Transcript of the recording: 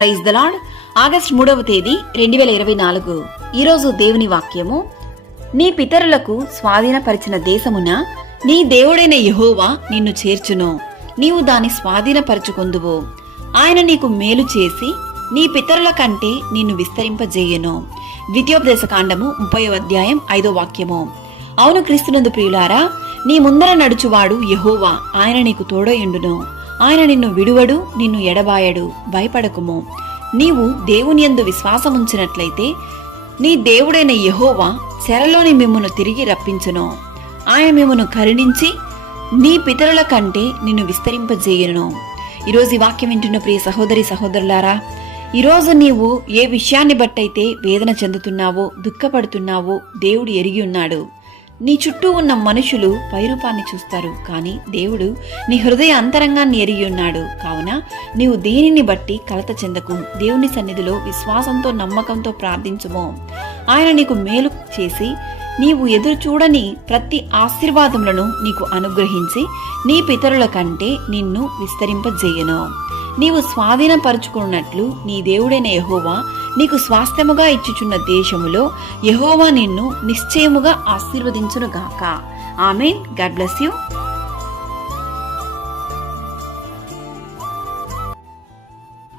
Praise the lord. August 3వ తేదీ 2024. ఈరోజు దేవుని వాక్యము, నీ పితరులకు స్వాధీనపరిచిన దేశమున నీ దేవుడైన యెహోవా నిన్ను చేర్చును, నీవు దాని స్వాధీనపరచుకొందువు. ఆయన నీకు మేలు చేసి నీ పితరుల కంటే నిన్ను విస్తరింపజేయును. ద్వితీయోపదేశకాండము 30వ అధ్యాయం 5వ వాక్యము. అవును క్రీస్తునందు ప్రియులారా, నీ ముందర నడుచువాడు యెహోవా, ఆయన నీకు తోడయుండును. ఆయన నిన్ను విడువడు, నిన్ను ఎడబాయడు. భయపడకుము. నీవు దేవుని యందు విశ్వాసముంచినట్లయితే నీ దేవుడైన యెహోవా చెరలోని మిమ్మును తిరిగి రప్పించును. ఆయన మిమ్మును కరుణించి నీ పితరుల కంటే నిన్ను విస్తరింపజేయును. ఈరోజు ఈ వాక్యం వింటున్న ప్రియ సహోదరి సహోదరులారా, ఈరోజు నీవు ఏ విషయాన్ని బట్టయితే వేదన చెందుతున్నావో, దుఃఖపడుతున్నావో దేవుడు ఎరిగి ఉన్నాడు. నీ చుట్టూ ఉన్న మనుషులు పైరూపాన్ని చూస్తారు, కానీ దేవుడు నీ హృదయ అంతరంగాన్ని ఎరిగి ఉన్నాడు. కావున నీవు దేనిని బట్టి కలత చెందకు. దేవుని సన్నిధిలో విశ్వాసంతో నమ్మకంతో ప్రార్థించుము. ఆయన నీకు మేలు చేసి నీవు ఎదురు చూడని ప్రతి ఆశీర్వాదములను నీకు అనుగ్రహించి నీ పితరుల కంటే నిన్ను విస్తరింపజేయును. నీవు స్వాధీనపరుచుకున్నట్లు నీ దేవుడైన యెహోవా నీకు స్వాస్థ్యముగా ఇచ్చుచున్న దేశములో యెహోవా నిన్ను నిశ్చయముగా ఆశీర్వదించునుగాక. ఆమేన్. God bless you.